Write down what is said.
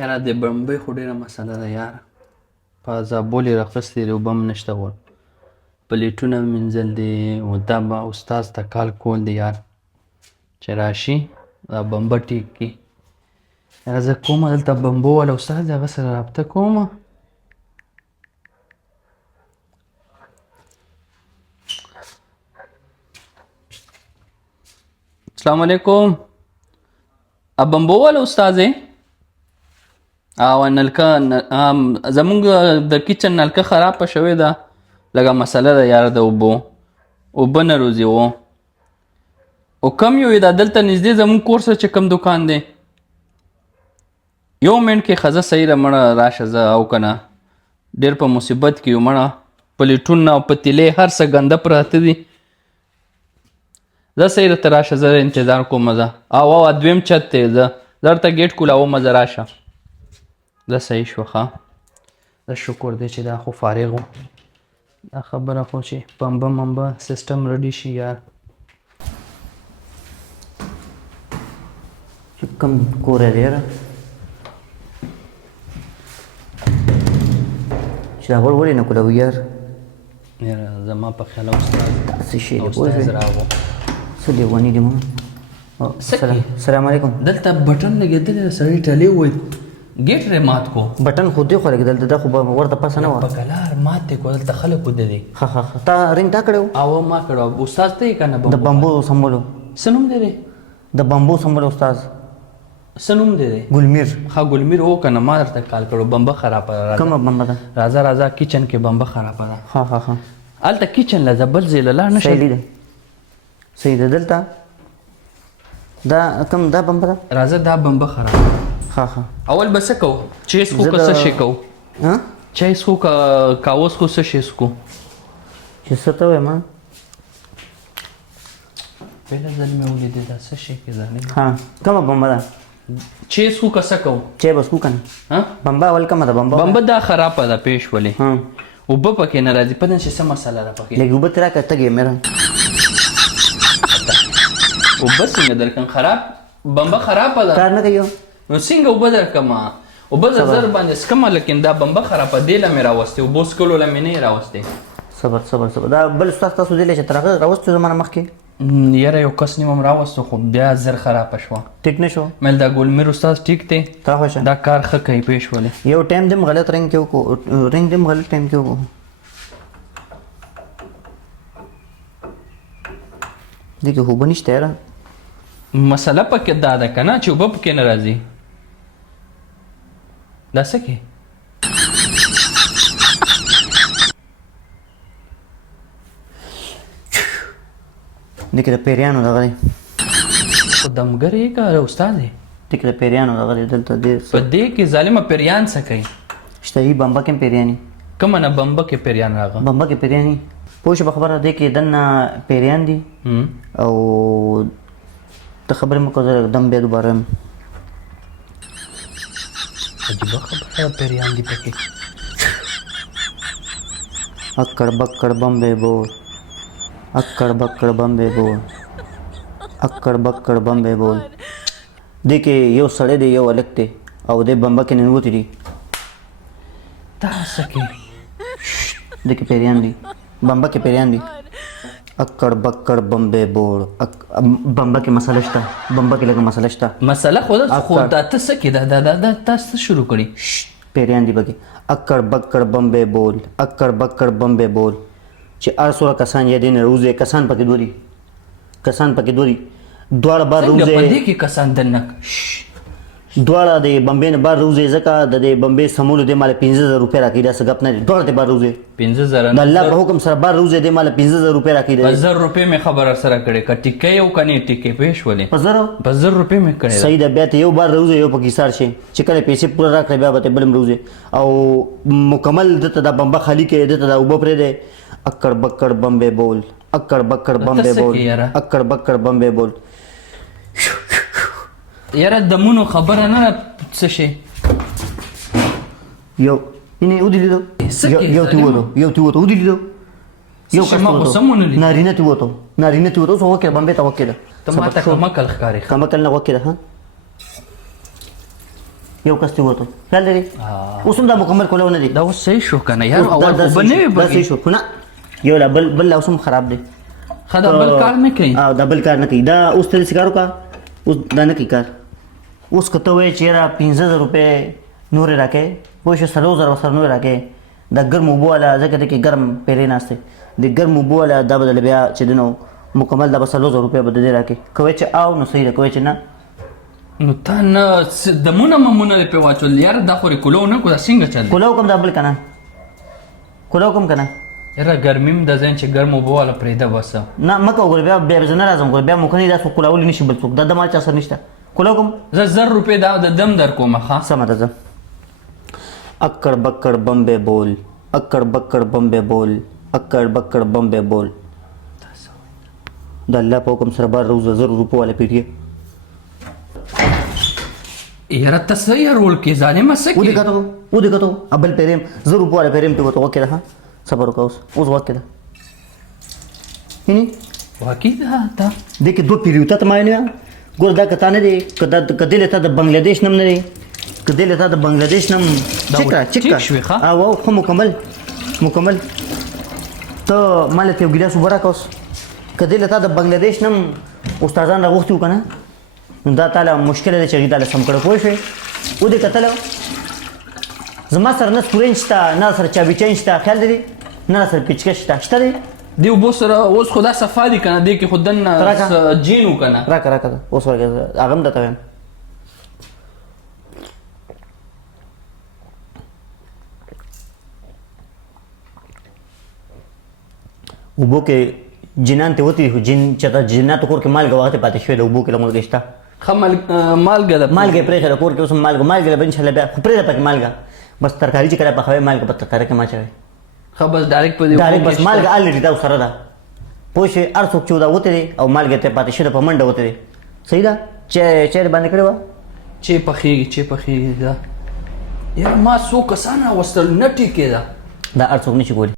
یاره د بمبۍ خو ډېره مسله ده یاره. په زابل یې راخیستې دي، اوبه هم نشته غور. پلیټونه مینځل دي، او دا به استاذ ته کال کول دی یار چې راشي دا بمبه ټیک کړي. یاره زه کومه دلته بمبو والا استاد دی، هغه سره رابطه کومه. السلام علیکم. بمبو والا استاد یې؟ او نلکه زمونږ د کچن نلکه خرابه شوې ده، لږه مسله ده یاره د اوبه نه روزي و. او کم یو دا دلته نږدې زمونږ کور سره چې کم دکان دی، یو منټ کې ښځه صحیح ده مړه راشه زه او که نه ډېر په مصیبت کې یو مړه. پلیټونه او پتیلې هر څه ګنده پراته دي. زه صحیح درته راشه، زه انتظار کوم. زه او دویم چت دی، زه درته ګیټ کولاوم، زه راشه. زه صحیح شوه ښه. زه شکر دی چې دا خو فارغ و. دا خبره خو چې پمبه ممبه سیسټم رډي شي یار. چې کوم کور یې دی یاره چې دا ولې نه کولوي یار؟ یاره زما په خیال استاد څه شی دی استاد راغو. څه لیوني دي مو. سلام علیکم. دلته بټن لګېدلی سړی ټلې وویل ګیټ رې مات کو. بټن خو دې خو لګېدل دا خو به ورته پسه نه وه. په کلار مات دی کو، دلته خلک ودرېدي. ښه ښه تا رنګ تا کړی و؟ او ما کړی و. استاد ته یې که نه د بمبو سمبولو؟ څه نوم دی دی؟ د بمبو سمبولو استاد څه نوم دی دی؟ ګلمیر. ښه ګلمیر و که نه، ما درته کال کړو. بمبه خرابه ده. کومه بمبه ده؟ راځه راځه کچن کې بمبه خرابه ده. ښه ښه ښه هلته کچن له زه بل ځای له لاړ نه شم. صحیح ده صحیح ده. دلته دا کوم دا بمبه ده؟ راځه دا بمبه خرابه ده. ښه ښه اول به څه کوو؟ چای څښو که څه شی کوو؟ چای څښو که کاوه څښو، څه شی څښو؟ چې څه ته وایم پهله ځل مې ولیدې دا څه شی کې ځانې. ها کومه بمبه ده؟ چای څښو که څه کوو؟ چای به څښو که نه؟ بمبه اول کومه ده؟ بمبه دا خرابه ده پیش ولې. اوبه پکې نه راځي. پته چې څه مسله ده پکې. لږ اوبه ترې راکړه تږی یم یاره. اوبه څنګه درکړم؟ خراب بمبه خرابه ده. کار نه کوي نو څنګه اوبه درکړمه؟ اوبه د زر باندې څکمه، لیکن دا بمبه خرابه دې له مې راوستې، اوبو څکلو له مې نه یې راوستې. صبر صبر صبر. دا بل استاد تاسو دی چې تر هغه راوستو زما نه مخکې؟ یاره یو کس نیمم راوستو خو بیا زر خرابه شوه. ټیک نه شو؟ مل دا ګلمیر استاد ټیک دی، تا خوښه دا کار ښه کوي پیش ولې. یو ټایم دې غلط رنګ کې وکړو، رنګ دې غلط ټایم کې وکړو. دې کې اوبه نشته یاره. مسله پکې دا ده که نه چې اوبه پکې نه راځي. دا څه کې؟ دې کې د پیریانو دغه دی. خو دمګر یې که استاد یې؟ دې کې د پیریانو دغه دی. دلته دې په دې کې ظالمه پیریان څه کوي؟ شته یي بمبه کې پیریاني. کومه نه بمبه کې پیریان راغله؟ بمبه کې پیریاني پوه شو په خبره. دې کې دننه پیریان دي او ته خبرې مه کوه، زه دم بیا دوباره یم. عجیبه خبره پیریان دي پکې. اکڑ بکڑ بمبے بول، اکڑ بکڑ بمبے بول، اکڑ بکڑ بمبے بول. دې کې یو سړی دی یو هلک دی او دې بمبه کې ننوتي دي. دا څه کې؟ دې کې پیریان دي، بمبه کې پیریان دي. اکڑ بکڑ بمبے بول. بمبه کې مسله شته، بمبه کې لږه مسله شته. مسله خو دا خو دا ته څه کې دا تاسو څه شروع کړي؟ پیریان دي پکې. اکڑ بکڑ بمبے بول، اکڑ بکڑ بمبے بول. چې هر څومره کسان یې دې نه روزي، کسان پکې دوری، کسان پکې دوری. دواړه بار روزي. څنګه په دې کې کسان دنک؟ دواړه د بمبې نه بار روزي، ځکه د دې بمبې سمولو دې مال 15000 روپۍ راکړي. دا څه ګپ نه دی. دواړه دې بار روزي 15000 د الله په حکم سره بار روزي دې مال 15000 روپۍ راکړي. 1000 روپۍ مې خبر سره کړې ک ټیکې یو کني ټیکې پېښ ولې 1000 روپۍ مې کړې. صحیح ده. بیا ته یو بار روزي یو پکې سار شي چې کله پیسې پوره راکړي بیا به ته بلم روزي او مکمل دته دا بمبه خالی کې دته دا اوبه پرې ده. اکڑ بکڑ بمبے بول، اکڑ بکڑ بمبے بول، اکڑ بکڑ بمبے بول. یاره دمونو خبره نه څه شي. یو اینې ودلیدو، یو تی وته، یو تی وته ودلیدو، یو کس وته نارینه تی وته، نارینه تی وته. اوس وکړه بمبې ته وکړه. ته ما ته کمکل ښکارې. کمکل نه وکړه. ها یو کس ته وته خیال لري اوس هم دا مکمل کولو نه دي دا اوس صحیح شو کنه یار اوس دا- اول دا خو صحیح بنوي شو، دا صحیح بګي شو خو نه یو لا بل اوس هم خراب دی خدا بل کار نه کوي دا بل کار نه کوي دا اوس ته سکارو کا اوس دا نه کوي کار اوس کته وای چې را 15000 روپے نور راکې وای شو 3000 سره نور راکې دا ګرم وبو والا ځکه کې ګرم پیرې ناشته د ګرم وبو والا دا بدل بیا چې دنو مکمل دا 3000 روپے بدل راکې کوي چې او نو صحیح کوي چې نه نو تا نه دمونه ممونه په واچول یار دا خوري کولو نه کو دا څنګه چل کولو کوم دا بل کنه کولو کوم کنه یاره ګرمیم د ځین چې ګرمو بواله پرېده بس نه مکه وګور بیا زه نه راځم ګور بیا مخنی دا څو کولول نشي بل څوک دا د ما چا سره نشته کولو کوم زه 1000 روپے دا د دم در کومه ښه سمه ده اکڑ بکڑ بمبے بول اکڑ بکڑ بمبے بول اکڑ بکڑ بمبے بول د الله په حکم سره بار روزه 1000 روپو والا پیټیه یاره ته صحیح رول کې ظالمه څه ودې کې کتو ودې کتو ابل پیریم 1000 روپو والا پیریم ته وته وکړه ها صبر وکاو اوس وخت ده هني واقعي دا تا دغه دوه پیریو ته ما نه ګور دا کته نه دی کده له ته د بنگلاديش نم نه دی کده له ته د بنگلاديش نم ټیک شوي ښه او خو مکمل ته مال ته ګلاس وبره کوس کده له ته د بنگلاديش نم استادان راغوښتي وکنه نو دا تعالی مشکل دی چې دا سم کړه پوه شئ و دې کتل زما سره نه سورنج شته نه سره چابي چین شته خیال دی نه سره پیچکش شته دی دی وبو سره اوس خدا صفادي کنه دی کې خودن جینو کنه راکه اوس ورګه هغه هم دته وایم وبو کې جنان ته وتی جن چتا جنات کور کې مال غواته پاتې شوی د وبو کې لمر گشتا خمل مالګه د مالګه پرې خره کور کې اوس مالګه به ان شاء الله بیا پرې پک مالګه بس ترکاری چې کړه په خوي مالګه په ترکاری کې ما چوي خبر ډایرکټ په دی ډایرکټ بس مالګه الریډي دا سره ده پوه شئ ار څوک چودا وته او مالګه ته پاتې شوی په منډه وته صحیح ده چې باندې کړو چې پخېږي دا یا ما څو کسانه وستل نه ټیکې دا دا ار څوک نشي کولی